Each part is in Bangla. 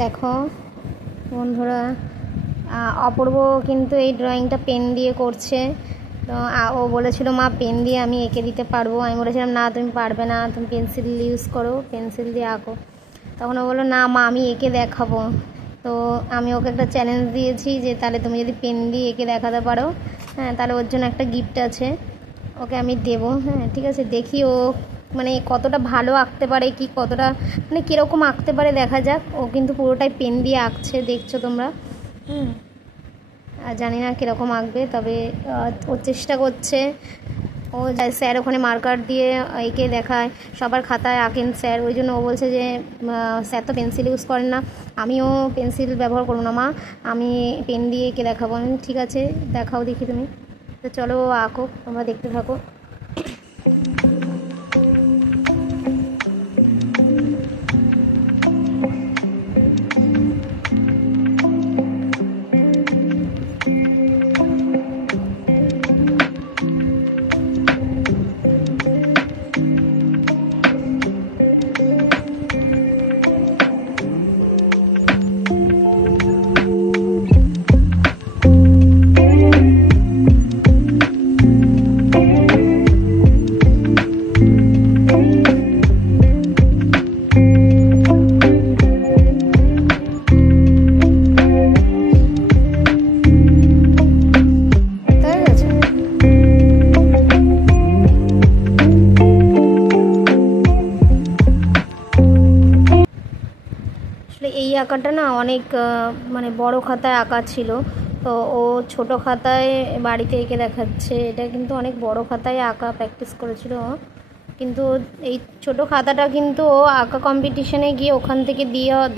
দেখো বন্ধুরা, অপূর্ব কিন্তু এই ড্রয়িংটা পেন দিয়ে করছে। তো ও বলেছিল মা পেন দিয়ে আমি এঁকে দিতে পারবো। আমি বলেছিলাম না তুমি পারবে না, তুমি পেন্সিল ইউজ করো, পেন্সিল দিয়ে আঁকো। তখন ও বললো না মা আমি এঁকে দেখাবো। তো আমি ওকে একটা চ্যালেঞ্জ দিয়েছি যে তাহলে তুমি যদি পেন দিয়ে এঁকে দেখাতে পারো, হ্যাঁ তাহলে ওর জন্য একটা গিফট আছে, ওকে আমি দেবো। হ্যাঁ ঠিক আছে, দেখি ও মানে কতটা ভালো আঁকতে পারে, কি কতটা মানে কীরকম আঁকতে পারে দেখা যাক। ও কিন্তু পুরোটাই পেন দিয়ে আঁকছে, দেখছো তোমরা। আর জানি না কীরকম আঁকবে, তবে ও চেষ্টা করছে। ও স্যার ওখানে মার্কার দিয়ে এঁকে দেখায়, সবার খাতায় আঁকেন স্যার, ওই জন্য ও বলছে যে স্যার তো পেন্সিল ইউজ করেন না, আমিও পেন্সিল ব্যবহার করবো না মা, আমি পেন দিয়ে এঁকে দেখাবো। আমি ঠিক আছে দেখাও দেখি তুমি। তো চলো আঁকো, তোমরা দেখতে থাকো। এই আঁকাটা না অনেক মানে বড় খাতায় আঁকা ছিল, তো ও ছোট খাতায় বাড়িতে এঁকে দেখাচ্ছে। এটা কিন্তু অনেক বড় খাতায় আঁকা প্র্যাকটিস করেছিল, কিন্তু এই ছোট খাতাটা কিন্তু ও আঁকা কম্পিটিশনে গিয়ে ওখান থেকে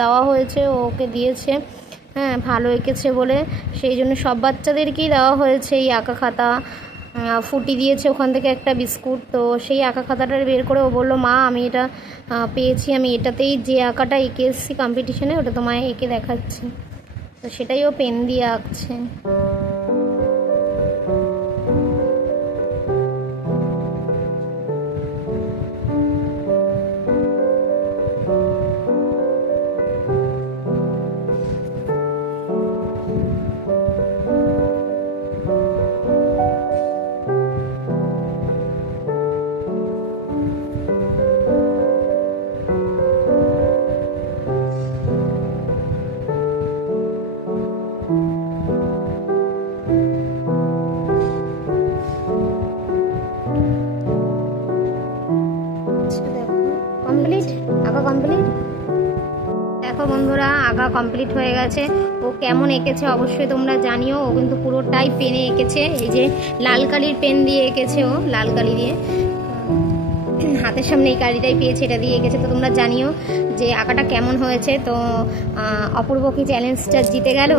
দেওয়া হয়েছে, ওকে দিয়েছে। হ্যাঁ ভালো এঁকেছে বলে সেই জন্য সব বাচ্চাদেরকেই দেওয়া হয়েছে এই আঁকা খাতা। ফুটি দিয়েছে ওখান থেকে একটা বিস্কুট। তো সেই আঁকা খাতাটা বের করে ও বললো মা আমি এটা পেয়েছি, আমি এটাতেই যে আঁকাটা এঁকে এসেছি কম্পিটিশনে ওটা তোমায় এঁকে দেখাচ্ছি। তো সেটাই ও পেন দিয়ে আঁকছে। কমপ্লিট আঁকা কমপ্লিট। দেখো বন্ধুরা আঁকা কমপ্লিট হয়ে গেছে। ও কেমন এঁকেছে অবশ্যই তোমরা জানিও। ও কিন্তু পুরোটাই পেনে এঁকেছে, এই যে লাল কালির পেন দিয়ে এঁকেছে, ও লাল কালি দিয়ে হাতের সামনে এই কালিটাই পেয়েছে, এটা দিয়ে এঁকেছে। তো তোমরা জানিও যে আঁকাটা কেমন হয়েছে। তো অপূর্ব কি চ্যালেঞ্জটা জিতে গেল,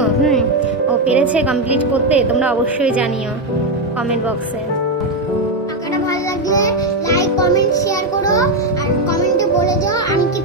ও পেরেছে কমপ্লিট করতে, তোমরা অবশ্যই জানিও কমেন্ট বক্সে। আঁকাটা ভালো লাগলে লাইক কমেন্ট শেয়ার করো, আর কমেন্টে বলে যাও আমি কি